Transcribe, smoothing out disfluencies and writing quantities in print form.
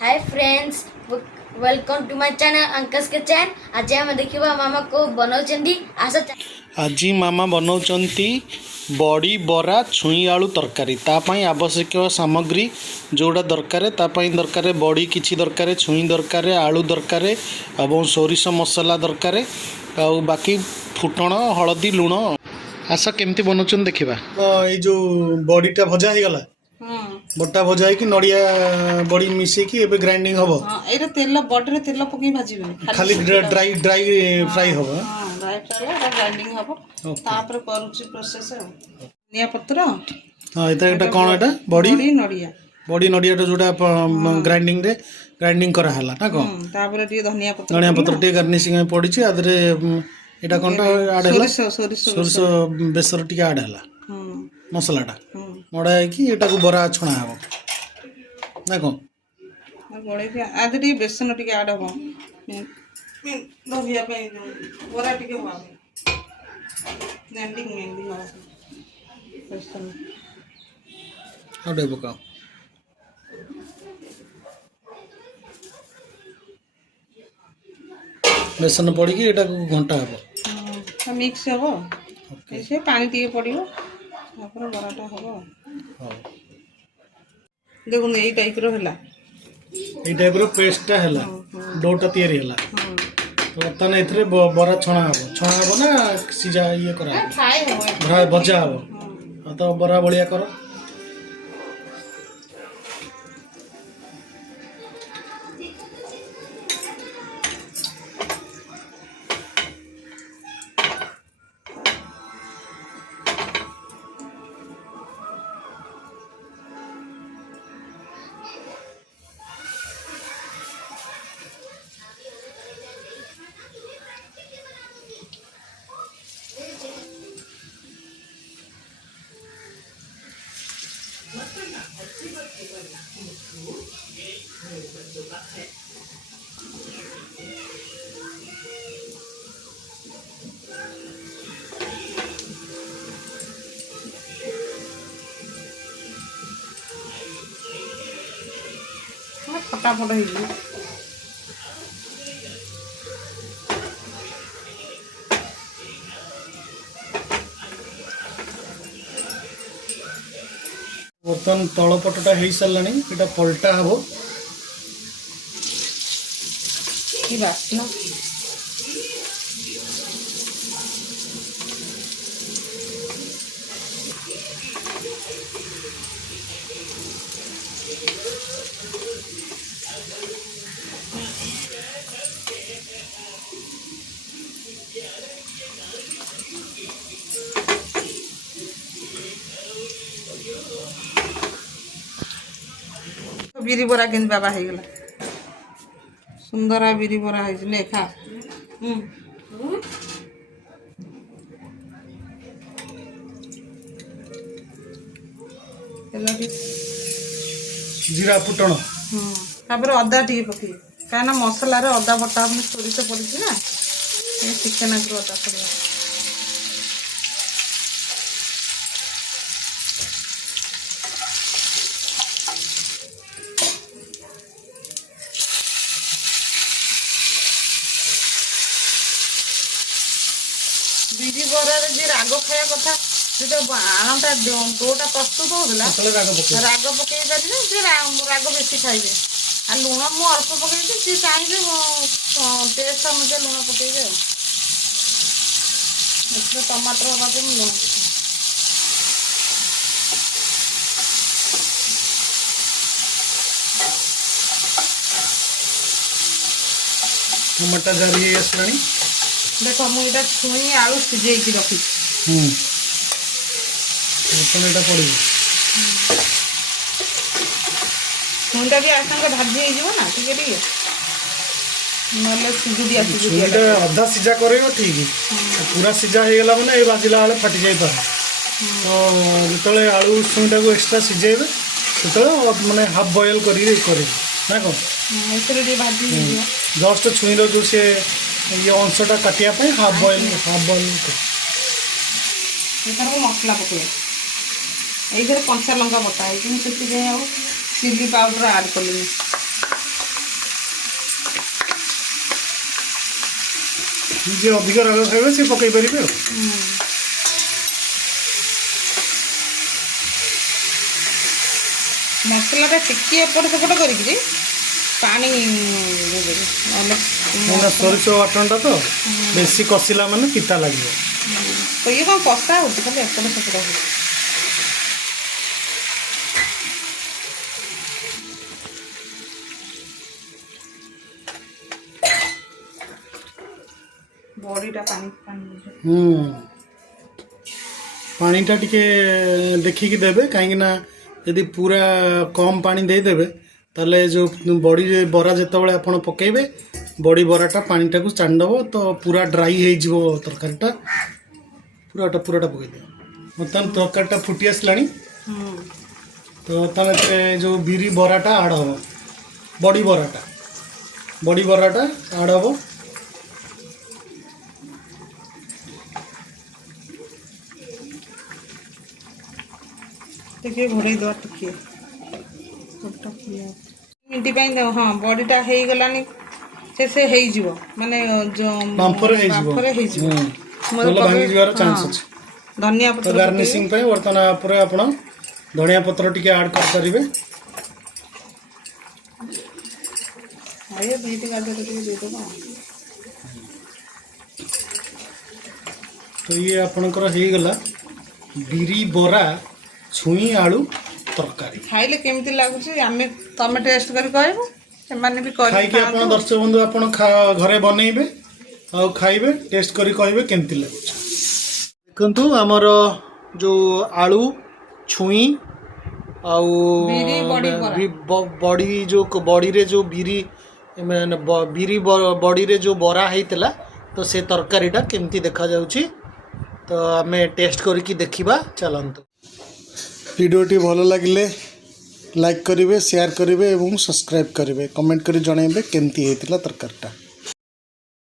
Hi friends, welcome to my channel Ankas kitchen. आज हम देखिबा मामा को बनाउचंदी आसा। आज मामा बनाउचंती बड़ी बरा छुई आलू तरकारी। तापाई आवश्यक सामग्री जोड़ा दरकार दरकार बड़ी किछि दरकार, छुई दरकार, आलू दरकार और सोरिष मसला दरकार आ बाकी फुटण हलदी लुण। आस केमती बनाउछन देखिबा। ये जो बड़ीटा भजा ही गला बटा भजा है कि नड़िया बड़ी मिसे कि एबे ग्राइंडिंग हबो। हां एरा तेल बटर तेल पकई भाजीबे खाली ड्राई फ्राई हबो। हां ड्राई फ्राई एरा ग्राइंडिंग हबो तापर करूची प्रोसेस निया पत्र। हां एटा कोन एटा बड़ी नड़िया बड़ी नड़िया जोटा ग्राइंडिंग रे ग्राइंडिंग करा हला ना को तापर टी धनिया पत्र टे गार्निशिंग में पड़ी छी आदरे एटा कोनटा ऐड हला सोरस बेसर टी ऐड हला मसलाटा मडा है कि एटा को बरा छणा हबो ना को गोळे के आदि टी बेसन टी ऐड हबो लोहिया पे बरा टी के हबो ग्राइंडिंग मेहंदी हबो बेसन आडे बका बेसन पड़ी कि एटा को घंटा हबो मिक्स हबो ऐसे पानी टी पड़ियो तापर बराटा हबो। हां देखो ए टाइप रो हला ए टाइप रो पेस्टटा हला डोटा तयारी हला तो तने इथरे बरा छणा हबो ना सीजा ये करा फ्राई हबो भरा भजा हबो तो बरा बलिया करो। फटाफट हो बर्तन तल पटटा हो सारा ये पलटा हम बास्ना बिरी बरा के बाबा हो गला सुंदर बिरी बरा है खा जीरा फुटण तापर अदा टी पकई कहीं मसला अदा बटा अपने सोरिष पड़ी ना चिकेन अदा पड़ा बिरी बरार जी राग खाया कथा जो आणटा डोटा प्रस्तुत होगा राग पकई पारे जी राग बेसी खाइबे आ लुण मु अल्प पकई सी चाहिए टेस्ट अनुसार लुण पकईबे टमाटर हवा पे लुण टमाटा जारी आसलानी देख मुझे छुई आलू सीझे रखी पड़ छुईटा भी आसांगे भाजी हो ना टे ना सीझी अधा सीझा कर ठीक पूरा सीझा हो गला मैंने बाजिला बेले फाटी जाए पारे तो जो आलू छुईटा को एक्सट्रा सीझेबे से मैंने हाफ बॉयल कर ना कौन भाजी जस्ट छुईर जो से ये अंशटा काटियापी हाफ बॉयल मसला पकड़ ये कंचा लंका बटा है चिली पाउडर आड कल जे अधिक राग खाइबे से पकई परिबे। मसलाटा टिके एपट सेपट करी पानी देदेवी सोरिष बाटनटा तो बेसी कषिला माने पिता लगे। तो ये कौन कषा हो खाली एपट सेपट हो बॉडीटा पानी पानीटा टिके देखिकी देबे कहीं ना यदि पूरा कम पानी दे देबे ताले जो बड़ी बरा जितेबाला आप पकेबे बड़ी बराटा पानीटा को छाणीदेव तो पूरा ड्राई हो तरकारीटा पूराटा पकई दे। बर्तमान तरकारीटा फुटी आसला तो तमें जो बिरी बराटा आड हम बड़ी बराटा आड हम देखिए घोड़े दवा टिके मिनट हाँ बॉडीटा हो गलानी से माने जो बांफरे भांगी जवार चांस अछि। धनिया तो पत्र गार्निशिंग पे बर्तमान पर आपण धनिया पत्र टिके ऐड कर करिवे। आये बीट गाजर टिके दे दबा तो ये आपणकर हो गला बिरी बरा छुई आलू तरकारी। खाइले केमती लागुच आमे तमे टेस्ट करी कहबो से माने भी करी खाई के आपण दर्शक बंधु आपण घरे बनइबे आ खाइबे टेस्ट करी कहबे केमती लागुच। देखंतु हमर जो आलू छुई आउ बिरी बड़ी जो बड़ी रे जो बिरी माने बिरी बड़ी रे जो बरा हेतिला तो से तरकारीटा केमती देखा जाउची तो आमे टेस्ट करिकी देखिबा चलंतु। वीडियोटी भल लगिले लाइक करेंगे शेयर करेंगे और सब्सक्राइब करेंगे कमेंट कर जनइबे केमती होता तरकारीटा।